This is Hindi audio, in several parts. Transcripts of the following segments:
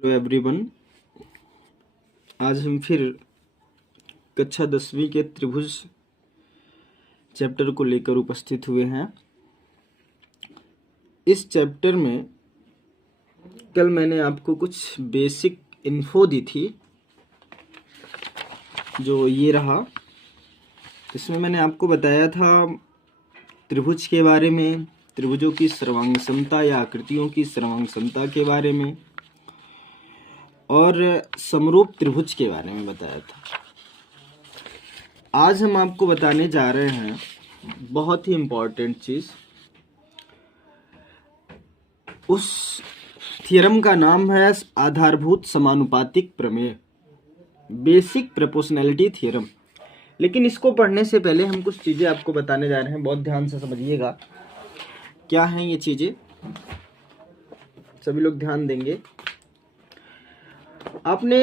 Hello everyone. आज हम फिर कक्षा 10वीं के त्रिभुज चैप्टर को लेकर उपस्थित हुए हैं। इस चैप्टर में कल मैंने आपको कुछ बेसिक इन्फो दी थी, जो ये रहा। इसमें मैंने आपको बताया था त्रिभुज के बारे में, त्रिभुजों की सर्वांग समता या आकृतियों की सर्वांग समता के बारे में, और समरूप त्रिभुज के बारे में बताया था। आज हम आपको बताने जा रहे हैं बहुत ही इम्पोर्टेंट चीज। उस थ्योरम का नाम है आधारभूत समानुपातिक प्रमेय, बेसिक प्रोपोर्शनैलिटी थ्योरम। लेकिन इसको पढ़ने से पहले हम कुछ चीजें आपको बताने जा रहे हैं, बहुत ध्यान से समझिएगा। क्या हैं ये चीजें, सभी लोग ध्यान देंगे। आपने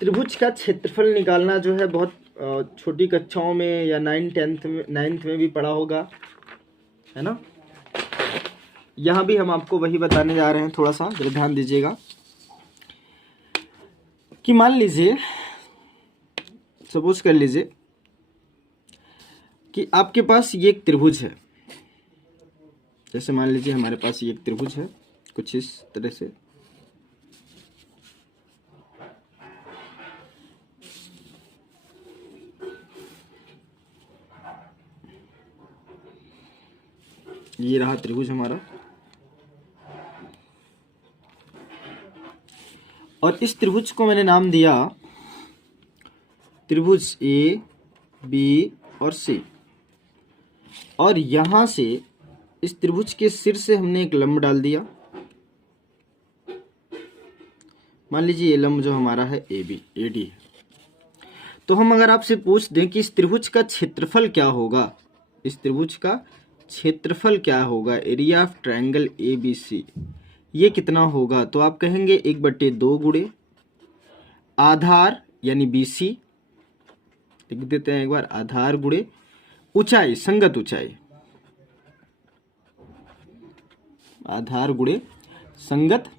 त्रिभुज का क्षेत्रफल निकालना जो है बहुत छोटी कक्षाओं में या 9th में भी पढ़ा होगा, है ना। यहाँ भी हम आपको वही बताने जा रहे हैं। थोड़ा सा जरा ध्यान दीजिएगा कि मान लीजिए, सपोज कर लीजिए कि आपके पास ये एक त्रिभुज है। जैसे मान लीजिए हमारे पास ये एक त्रिभुज है कुछ इस तरह से। ये रहा त्रिभुज हमारा, और इस त्रिभुज को मैंने नाम दिया त्रिभुज ए, बी और सी। और यहां से इस त्रिभुज के सिर से हमने एक लंब डाल दिया। मान लीजिए ये लंब जो हमारा है ए बी, ए डी है। तो हम अगर आपसे पूछ दें कि इस त्रिभुज का क्षेत्रफल क्या होगा, इस त्रिभुज का क्षेत्रफल क्या होगा, area of triangle A B C, ये कितना होगा, तो आप कहेंगे 1/2 गुणे आधार यानी बी सी, लिख देते हैं एक बार, आधार गुणे ऊंचाई, संगत ऊंचाई, आधार गुणे संगत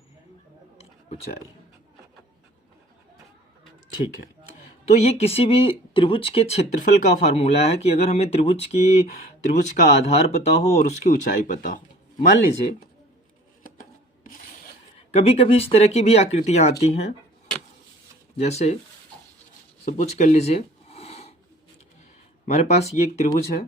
ऊंचाई। ठीक है। तो ये किसी भी त्रिभुज के क्षेत्रफल का फार्मूला है कि अगर हमें त्रिभुज का आधार पता हो और उसकी ऊंचाई पता हो। मान लीजिए कभी कभी इस तरह की भी आकृतियां आती हैं। जैसे सपोज कर लीजिए हमारे पास ये एक त्रिभुज है,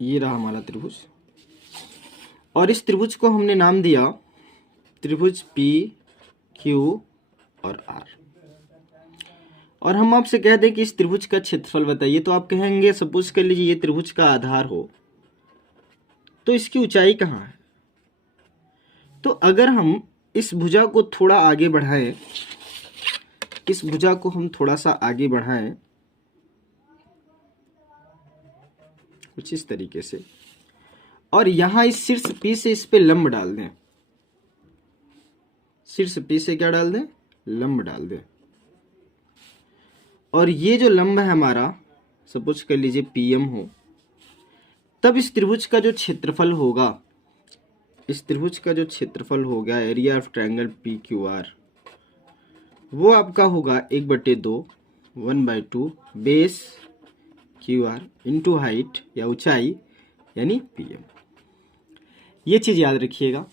ये रहा हमारा त्रिभुज, और इस त्रिभुज को हमने नाम दिया त्रिभुज पी, क्यू और आर। और हम आपसे कह दें कि इस त्रिभुज का क्षेत्रफल बताइए, तो आप कहेंगे, सपोज कर लीजिए ये त्रिभुज का आधार हो तो इसकी ऊंचाई कहाँ है। तो अगर हम इस भुजा को थोड़ा आगे बढ़ाएं, इस भुजा को हम थोड़ा सा आगे बढ़ाएं कुछ इस तरीके से, और यहां इस शीर्ष P से इस पे लंब डाल दें, शीर्ष P से क्या डाल दें, लंब डाल दें। और ये जो लंब है हमारा, सपोज कर लीजिए PM हो, तब इस त्रिभुज का जो क्षेत्रफल होगा, इस त्रिभुज का जो क्षेत्रफल होगा, एरिया ऑफ ट्रायंगल PQR, वो आपका होगा 1/2 1/2 बेस QR इंटू हाइट या ऊंचाई यानी PM। ये चीज याद रखिएगा।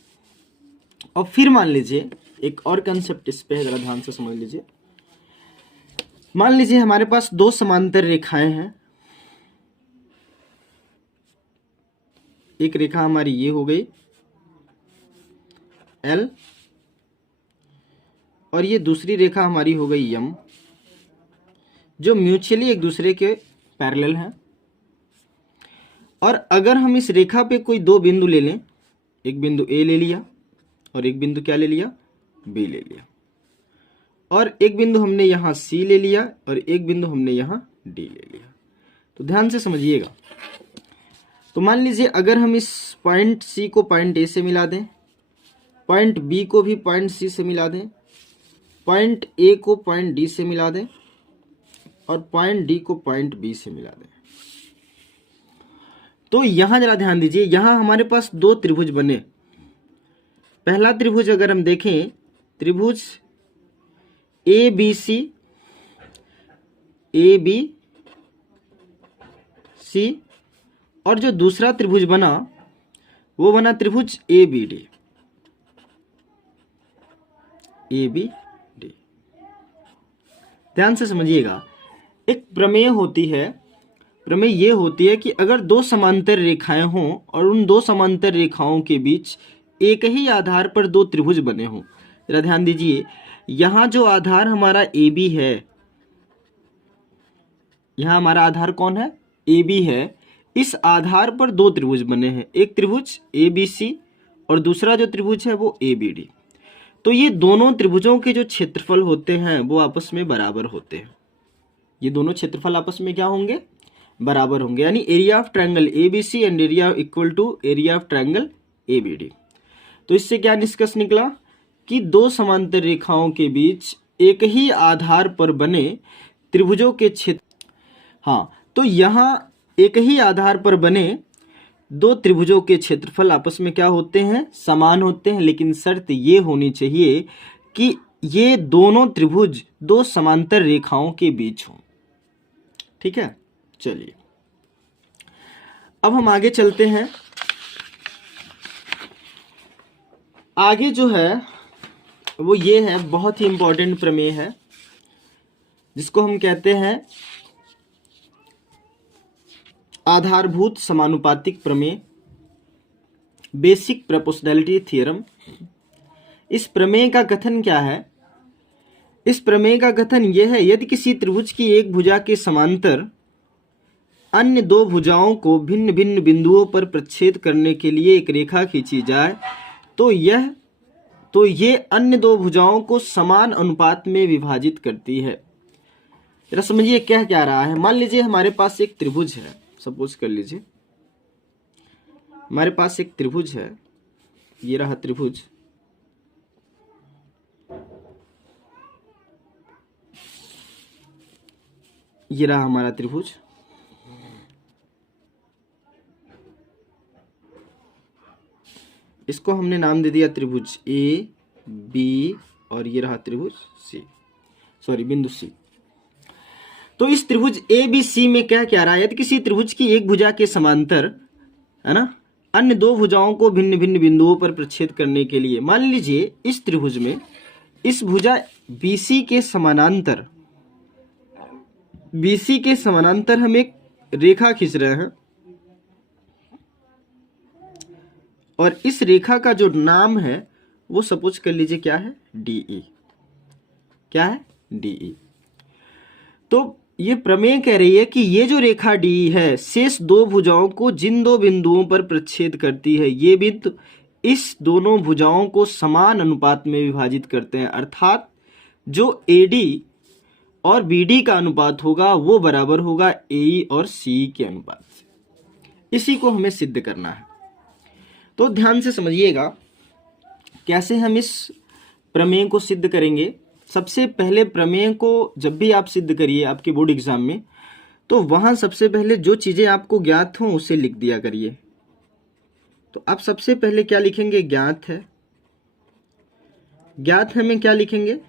और फिर मान लीजिए एक और कंसेप्ट इस पे जरा ध्यान से समझ लीजिए। मान लीजिए हमारे पास दो समांतर रेखाएं हैं। एक रेखा हमारी ये हो गई L, और ये दूसरी रेखा हमारी हो गई M, जो म्यूचुअली एक दूसरे के पैरेलल हैं। और अगर हम इस रेखा पे कोई दो बिंदु ले लें, एक बिंदु A ले लिया और एक बिंदु क्या ले लिया, B ले लिया, और एक बिंदु हमने यहां C ले लिया और एक बिंदु हमने यहां D ले लिया। तो ध्यान से समझिएगा, तो मान लीजिए अगर हम इस पॉइंट सी को पॉइंट ए से मिला दें, पॉइंट बी को भी पॉइंट सी से मिला दें, पॉइंट ए को पॉइंट डी से मिला दें और पॉइंट डी को पॉइंट बी से मिला दें, तो यहां जरा ध्यान दीजिए, यहां हमारे पास दो त्रिभुज बने। पहला त्रिभुज अगर हम देखें, त्रिभुज ए बी सी और जो दूसरा त्रिभुज बना वो बना त्रिभुज ए बी डी। ध्यान से समझिएगा, एक प्रमेय होती है, प्रमेय ये होती है कि अगर दो समांतर रेखाएं हों और उन दो समांतर रेखाओं के बीच एक ही आधार पर दो त्रिभुज बने हों। जरा ध्यान दीजिए, यहां जो आधार हमारा ए बी है, यहां हमारा आधार कौन है, ए बी है। इस आधार पर दो त्रिभुज बने हैं, एक त्रिभुज ए बी सी और दूसरा जो त्रिभुज है वो ए बी डी। तो ये दोनों त्रिभुजों के जो क्षेत्रफल होते हैं वो आपस में बराबर होते हैं। ये दोनों क्षेत्रफल आपस में क्या होंगे, बराबर होंगे, यानी area of triangle A B C and area equal to area of triangle A B D. तो इससे क्या निष्कर्ष निकला कि दो समांतर रेखाओं के बीच एक ही आधार पर बने त्रिभुजों के क्षेत्र, हाँ, तो यहां एक ही आधार पर बने दो त्रिभुजों के क्षेत्रफल आपस में क्या होते हैं, समान होते हैं, लेकिन शर्त ये होनी चाहिए कि ये दोनों त्रिभुज दो समांतर रेखाओं के बीच हों। ठीक है, चलिए अब हम आगे चलते हैं। आगे जो है वो ये है, बहुत ही इंपॉर्टेंट प्रमेय है जिसको हम कहते हैं आधारभूत समानुपातिक प्रमेय, बेसिक प्रोपोर्शनैलिटी थ्योरम। इस प्रमेय का कथन क्या है, इस प्रमेय का कथन यह है, यदि किसी त्रिभुज की एक भुजा के समांतर अन्य दो भुजाओं को भिन्न भिन्न बिंदुओं पर प्रच्छेद करने के लिए एक रेखा खींची जाए तो ये अन्य दो भुजाओं को समान अनुपात में विभाजित करती है। जरा समझिए क्या क्या रहा है। मान लीजिए हमारे पास एक त्रिभुज है, सपोज कर लीजिए हमारे पास एक त्रिभुज है, ये रहा त्रिभुज, ये रहा हमारा त्रिभुज, इसको हमने नाम दे दिया त्रिभुज ए बी और ये रहा त्रिभुज सी, सॉरी बिंदु सी। तो इस त्रिभुज ए बी सी में क्या क्या रहा है, यदि किसी त्रिभुज की एक भुजा के समांतर, है ना, अन्य दो भुजाओं को भिन्न भिन्न बिंदुओं पर प्रच्छेद करने के लिए, मान लीजिए इस त्रिभुज में इस भुजा बीसी के समानांतर, बीसी के समानांतर हम एक रेखा खींच रहे हैं और इस रेखा का जो नाम है वो सपोज कर लीजिए क्या है, डीई। क्या है, डीई। तो ये प्रमेय कह रही है कि ये जो रेखा डी है शेष दो भुजाओं को जिन दो बिंदुओं पर प्रच्छेद करती है, ये बिंदु इस दोनों भुजाओं को समान अनुपात में विभाजित करते हैं, अर्थात जो एडी और बीडी का अनुपात होगा वो बराबर होगा ए और सी के अनुपात से। इसी को हमें सिद्ध करना है। तो ध्यान से समझिएगा कैसे हम इस प्रमेय को सिद्ध करेंगे। सबसे पहले प्रमेय को जब भी आप सिद्ध करिए आपके बोर्ड एग्जाम में, तो वहां सबसे पहले जो चीजें आपको ज्ञात हों उसे लिख दिया करिए। तो आप सबसे पहले क्या लिखेंगे, ज्ञात है। ज्ञात है में क्या लिखेंगे,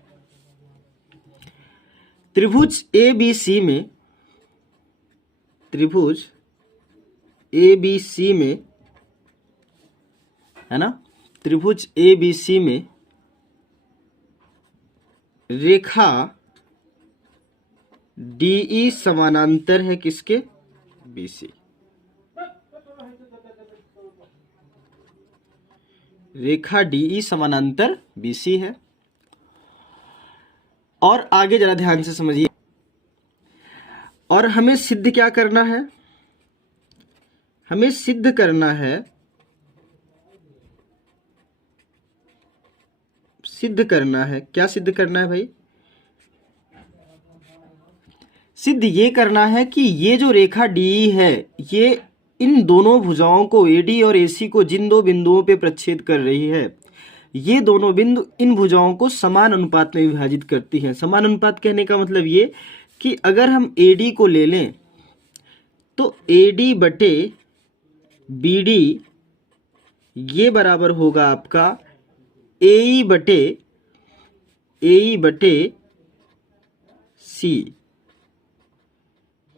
त्रिभुज ए बी सी में, त्रिभुज ए बी सी में, है ना, त्रिभुज ए बी सी में रेखा डीई समानांतर है किसके, बीसी। रेखा डीई समानांतर बीसी है। और आगे जरा ध्यान से समझिए, और हमें सिद्ध क्या करना है, हमें सिद्ध करना है, सिद्ध करना है, क्या सिद्ध करना है भाई, सिद्ध ये करना है कि ये जो रेखा डी है ये इन दोनों भुजाओं को AD और AC को जिन दो बिंदुओं पे प्रच्छेद कर रही है, ये दोनों बिंदु इन भुजाओं को समान अनुपात में विभाजित करती हैं। समान अनुपात कहने का मतलब ये कि अगर हम AD को ले लें तो AD बटे BD ये बराबर होगा आपका AE बटे C।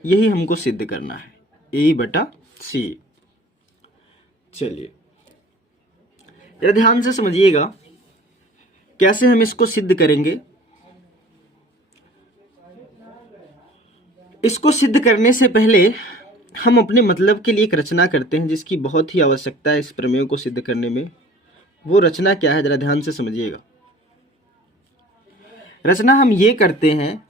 यही हमको सिद्ध करना है, AE बटा C। चलिए जरा ध्यान से समझिएगा कैसे हम इसको सिद्ध करेंगे। इसको सिद्ध करने से पहले हम अपने मतलब के लिए एक रचना करते हैं जिसकी बहुत ही आवश्यकता है इस प्रमेय को सिद्ध करने में। वो रचना क्या है, जरा ध्यान से समझिएगा। रचना हम ये करते हैं,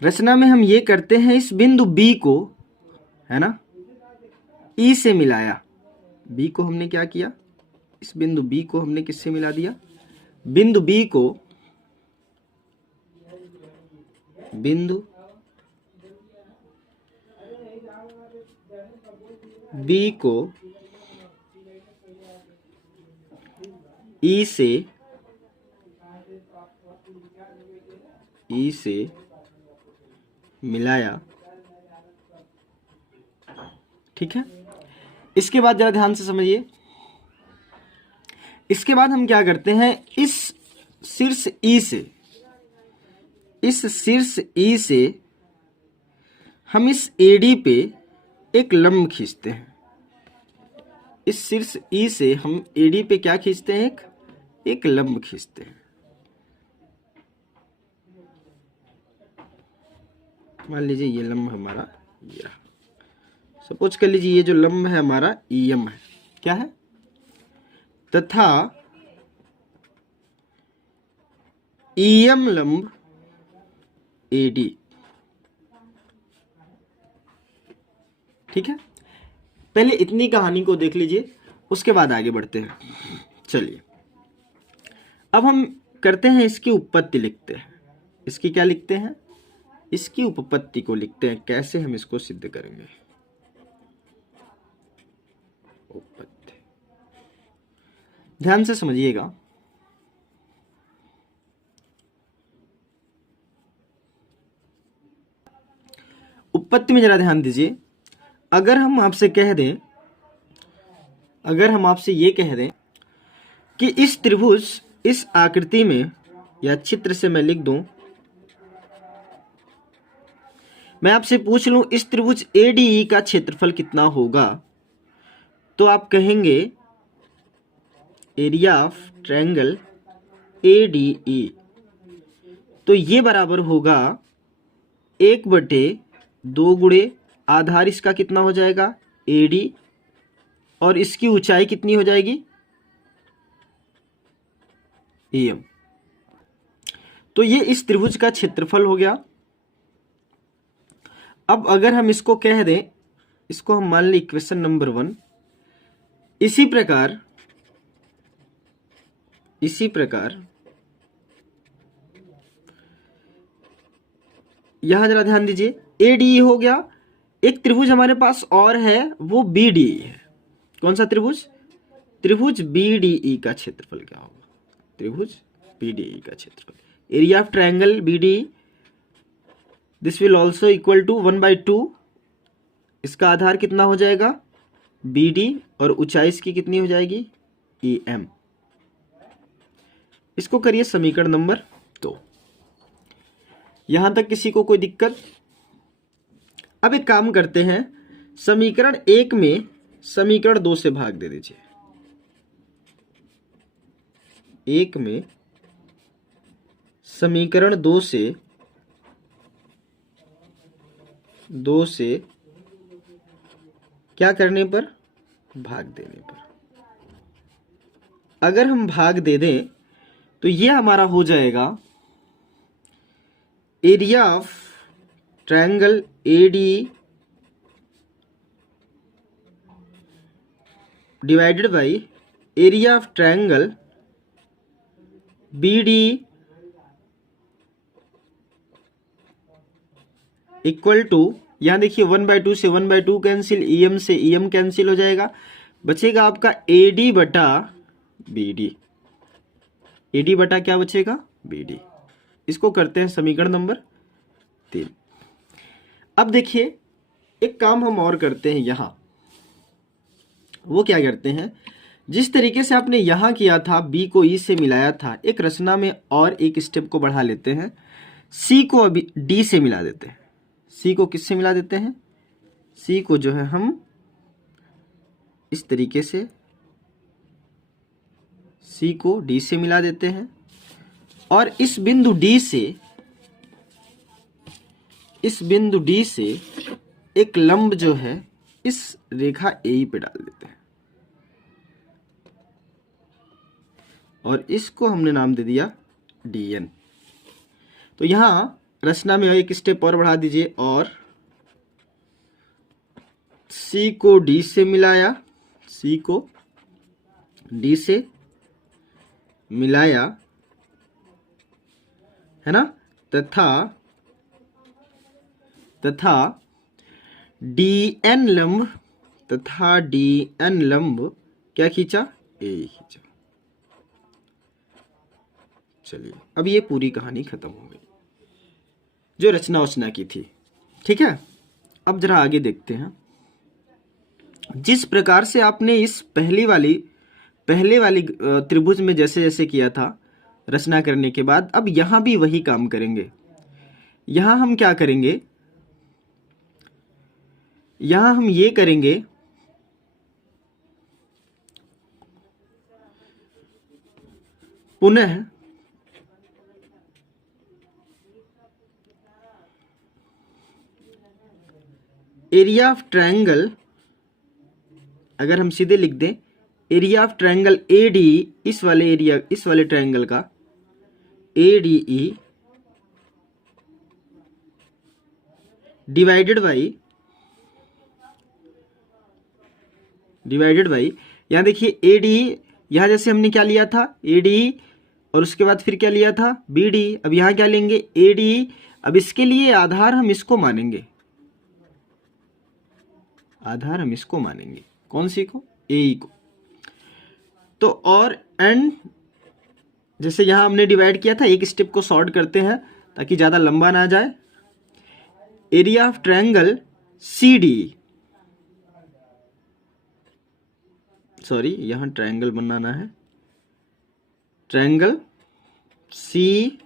रचना में हम ये करते हैं, इस बिंदु B को, है ना, E से मिलाया। B को हमने क्या किया, इस बिंदु B को हमने किससे मिला दिया, बिंदु B को E से मिलाया। ठीक है, इसके बाद जरा ध्यान से समझिए। इसके बाद हम क्या करते हैं, इस शीर्ष E से हम इस AD पे एक लंब खींचते हैं। इस शीर्ष E से हम AD पे क्या खींचते हैं, एक लंब खींचते हैं। मान लीजिए ये लंब हमारा ये रहा। सपोज कर लीजिए ये जो लंब है हमारा EM है, क्या है, तथा EM लंब AD। ठीक है, पहले इतनी कहानी को देख लीजिए, उसके बाद आगे बढ़ते हैं। चलिए अब हम करते हैं, इसकी उपपत्ति लिखते हैं। इसकी क्या लिखते हैं, इसकी उपपत्ति को लिखते हैं। कैसे हम इसको सिद्ध करेंगे, उपपत्ति, ध्यान से समझिएगा। उपपत्ति में जरा ध्यान दीजिए। अगर हम आपसे ये कह दें कि इस त्रिभुज, इस आकृति में, या चित्र से मैं लिख दूं, मैं आपसे पूछ लूं इस त्रिभुज ADE का क्षेत्रफल कितना होगा, तो आप कहेंगे एरिया ऑफ ट्रायंगल ADE, तो ये बराबर होगा 1/2 गुणे आधार इसका कितना हो जाएगा, AD, और इसकी ऊंचाई कितनी हो जाएगी, EM। तो ये इस त्रिभुज का क्षेत्रफल हो गया। अब अगर हम इसको कह दें, इसको हम मान लें इक्वेशन नंबर 1। इसी प्रकार यहां जरा ध्यान दीजिए, ADE हो गया। एक त्रिभुज हमारे पास और है, वो BDE है। कौन सा त्रिभुज, त्रिभुज BDE का क्षेत्रफल क्या होगा, त्रिभुज BDE का क्षेत्रफल, area of triangle BDE, this will also equal to 1/2। इसका आधार कितना हो जाएगा, BD, और ऊंचाई इसकी कितनी हो जाएगी, EM। इसको करिए समीकरण नंबर 2। यहां तक किसी को कोई दिक्कत? अब एक काम करते हैं, समीकरण 1 में समीकरण 2 से भाग दे दीजिए। 1 में समीकरण 2 से क्या करने पर, भाग देने पर। अगर हम भाग दे दें तो ये हमारा हो जाएगा area of triangle ADE divided by area of triangle BDE equal to, यहाँ देखिए 1/2 से 1/2 कैंसिल, EM से EM कैंसिल हो जाएगा, बचेगा आपका AD बटा BD। AD बटा क्या बचेगा? BD। इसको करते हैं समीकरण नंबर 3। अब देखिए एक काम हम और करते हैं यहाँ, वो क्या करते हैं, जिस तरीके से आपने यहाँ किया था, B को E से मिलाया था, एक रचना में और एक स्टेप को बढ़ा लेते हैं, C को अभी D से मिला देते हैं। C को किससे मिला देते हैं? C को जो है हम इस तरीके से C को D से मिला देते हैं, और इस बिंदु D से एक लंब जो है इस रेखा AE पे डाल देते हैं, और इसको हमने नाम दे दिया DN। तो यहां रचना में एक स्टेप और बढ़ा दीजिए, और C को D से मिलाया, C को D से मिलाया, है ना, तथा DN लंब क्या खींचा? A खींचा। चलिए अब ये पूरी कहानी खत्म हो गई जो रचना की थी, ठीक है। अब जरा आगे देखते हैं। जिस प्रकार से आपने इस पहले वाली त्रिभुज में जैसे जैसे किया था रचना करने के बाद, अब यहां भी वही काम करेंगे। यहां हम क्या करेंगे? यहां हम ये करेंगे, पुनः एरिया ऑफ ट्रायंगल, अगर हम सीधे लिख दें एरिया ऑफ ट्रायंगल AD, इस वाले ट्रायंगल का ADE डिवाइडेड बाई यहां देखिए ADE, यहां जैसे हमने क्या लिया था ADE, और उसके बाद फिर क्या लिया था BD। अब यहां क्या लेंगे ADE। अब इसके लिए आधार हम इसको मानेंगे, कौन सी को? AE को। तो और एंड जैसे यहां हमने डिवाइड किया था, एक स्टेप को शॉर्ट करते हैं ताकि ज्यादा लंबा ना जाए। Area of triangle CDE, sorry यहां ट्रायंगल बनाना है, ट्रायंगल CDE।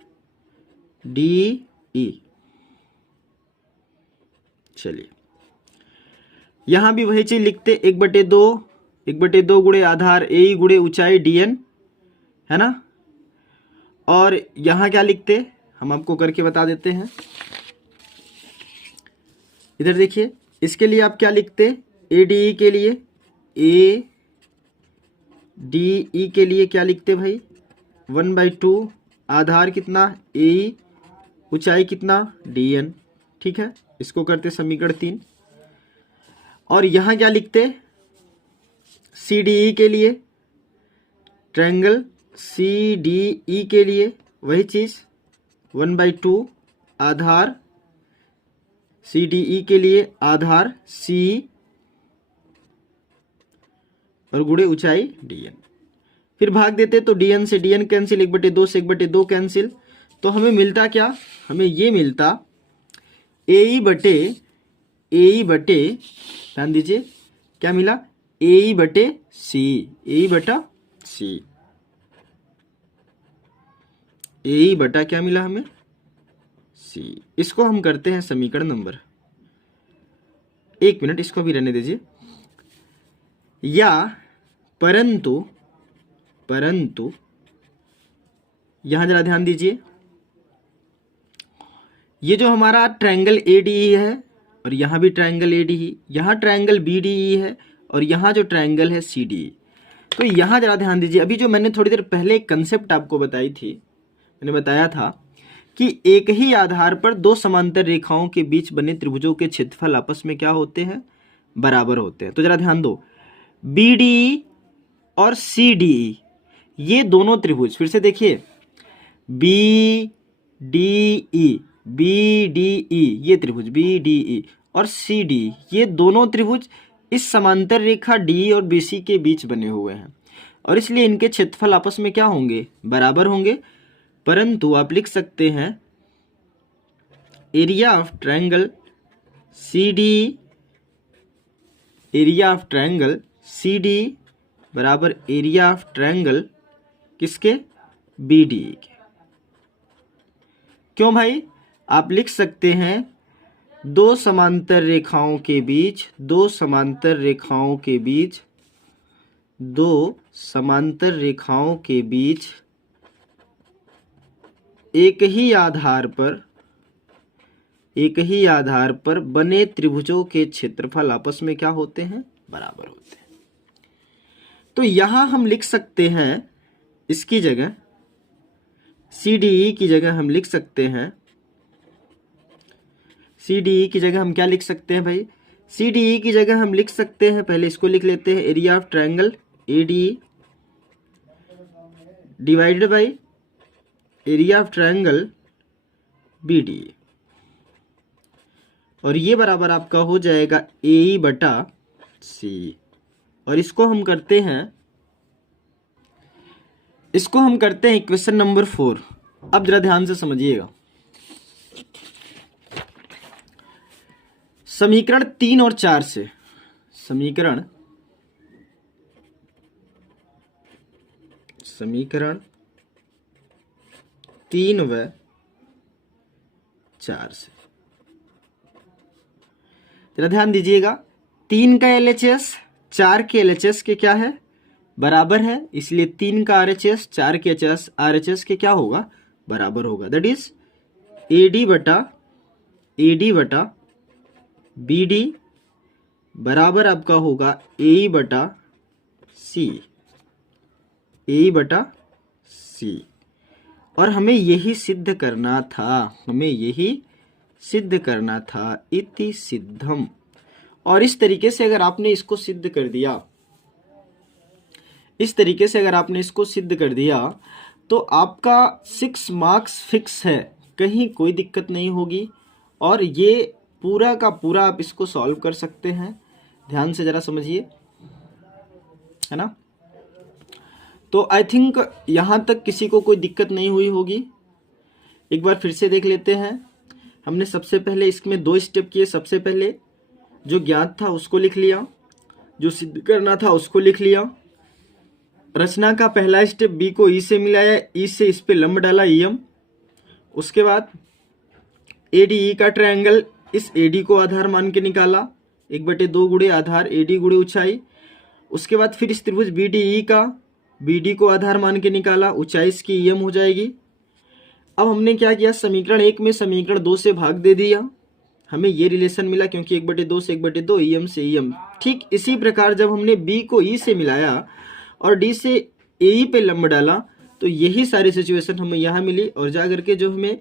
चलिए यहां भी वही चीज लिखते, 1/2 गुणे आधार AE गुणे ऊंचाई DN, है ना। और यहां क्या लिखते, हम आपको करके बता देते हैं। इधर देखिए, इसके लिए आप क्या लिखते, ADE के लिए, ADE के लिए क्या लिखते भाई, 1/2 आधार कितना AE, ऊंचाई कितना DN, ठीक है। इसको करते समीकरण 3। और यहां क्या लिखते, CDE के लिए, ट्रायंगल CDE के लिए वही चीज, 1/2 आधार CDE के लिए आधार C और गुणे ऊंचाई DN। फिर भाग देते तो DN से DN कैंसिल, 1/2 से 1/2 कैंसिल। तो हमें मिलता क्या, हमें ये मिलता AE बटे ध्यान दीजिए क्या मिला, AE बटे C, AE बटा C, AE बटा क्या मिला हमें C। इसको हम करते हैं समीकरण नंबर, एक मिनट इसको भी रहने दीजिए। या परंतु यहां जरा ध्यान दीजिए, ये जो हमारा ट्रायंगल ADE है, और यहां भी ट्रायंगल ADE, यहां ट्रायंगल BDE है, और यहां जो ट्रायंगल है CDE। तो यहां जरा ध्यान दीजिए, अभी जो मैंने थोड़ी देर पहले एक कंसेप्ट आपको बताई थी, मैंने बताया था कि एक ही आधार पर दो समांतर रेखाओं के बीच बने त्रिभुजों के क्षेत्रफल आपस में क्या होते हैं, बराबर होते हैं। तो जरा ध्यान दो, BDE और CDE ये दोनों त्रिभुज, फिर से देखिए BDE बी डी ई, ये त्रिभुज बी डी ई और सी डी, ये दोनों त्रिभुज इस समांतर रेखा डी और बी सी के बीच बने हुए हैं और इसलिए इनके क्षेत्रफल आपस में क्या होंगे, बराबर होंगे। परंतु आप लिख सकते हैं area of triangle C D, area of triangle C D बराबर एरिया ऑफ ट्रायंगल किसके, बी डी के। क्यों भाई, आप लिख सकते हैं दो समांतर रेखाओं के बीच, दो समांतर रेखाओं के बीच, दो समांतर रेखाओं के बीच एक ही आधार पर बने त्रिभुजों के क्षेत्रफल आपस में क्या होते हैं, बराबर होते हैं। तो यहां हम लिख सकते हैं इसकी जगह CDE की जगह हम लिख सकते हैं, CDE की जगह हम क्या लिख सकते हैं भाई, CDE की जगह हम लिख सकते हैं, पहले इसको लिख लेते हैं, area of triangle ADE divided by area of triangle BDE और ये बराबर आपका हो जाएगा AE बटा C। और इसको हम करते हैं इक्वेशन नंबर 4। अब जरा ध्यान से समझिएगा, समीकरण 3 और 4 से, समीकरण 3 व 4 से जरा ध्यान दीजिएगा। 3 का LHS 4 के LHS के क्या है, बराबर है, इसलिए 3 का RHS 4 के RHS के क्या होगा, बराबर होगा। दैट इज AD बटा BD बराबर आपका होगा AE बटा C। और हमें यही सिद्ध करना था, इति सिद्धम। और इस तरीके से अगर आपने इसको सिद्ध कर दिया, तो आपका 6 मार्क्स फिक्स है, कहीं कोई दिक्कत नहीं होगी और ये पूरा का पूरा आप इसको सॉल्व कर सकते हैं। ध्यान से जरा समझिए, है ना। तो आई थिंक यहां तक किसी को कोई दिक्कत नहीं हुई होगी। एक बार फिर से देख लेते हैं। हमने सबसे पहले इसमें 2 स्टेप किए। सबसे पहले जो ज्ञात था उसको लिख लिया, जो सिद्ध करना था उसको लिख लिया। रचना का पहला स्टेप बी को ई से मिलाया, ई से इस पे लंब डाला EM। उसके बाद ADE का ट्रायंगल, इस AD को आधार मान के निकाला, 1/2 गुणे आधार AD गुणे ऊंचाई। उसके बाद फिर इस त्रिभुज BDE का BD को आधार मान के निकाला, ऊंचाई इसकी EM हो जाएगी। अब हमने क्या किया, समीकरण 1 में समीकरण 2 से भाग दे दिया, हमें ये रिलेशन मिला क्योंकि 1/2 से 1/2 EM से EM। ठीक इसी प्रकार जब हमने B को E से मिलाया और D से AE पे लंब डाला, तो यही सारी सिचुएशन हमें यहाँ मिली और जा करके जो हमें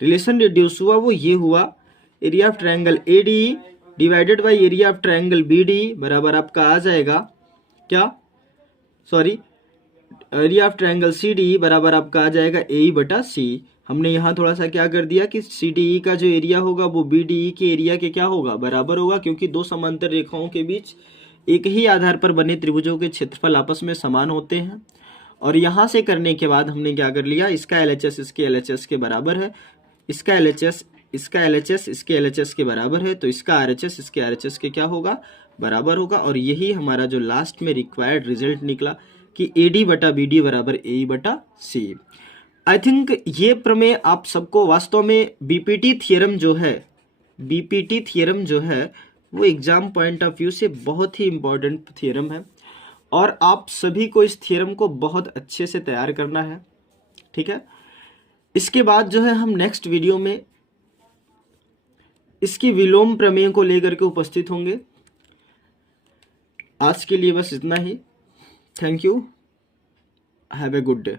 रिलेशन रिड्यूस हुआ वो ये हुआ, area of triangle ADE divided by area of triangle BDE बराबर आपका आ जाएगा क्या, एरिया ऑफ ट्रायंगल CDE बराबर आपका आ जाएगा AE बटा C। हमने यहाँ थोड़ा सा क्या कर दिया कि CDE का जो एरिया होगा वो BDE के एरिया के क्या होगा, बराबर होगा, क्योंकि दो समांतर रेखाओं के बीच एक ही आधार पर बने त्रिभुजों के क्षेत्रफल आपस में समान होते हैं। और यहाँ से करने के बाद हमने क्या कर लिया, इसका LHS इसके LHS के बराबर है, इसका LHS इसके LHS के बराबर है, तो इसका RHS इसके RHS के क्या होगा, बराबर होगा। और यही हमारा जो लास्ट में रिक्वायर्ड रिजल्ट निकला कि AD बटा BD बराबर AE बटा C। आई थिंक ये प्रमेय आप सबको वास्तव में BPT थियरम जो है वो एग्जाम पॉइंट ऑफ व्यू से बहुत ही इंपॉर्टेंट थियरम है और आप सभी को इस थियरम को बहुत अच्छे से तैयार करना है, ठीक है। इसके बाद जो है हम नेक्स्ट वीडियो में इसकी विलोम प्रमेय को लेकर के उपस्थित होंगे। आज के लिए बस इतना ही। Thank you, have a good day.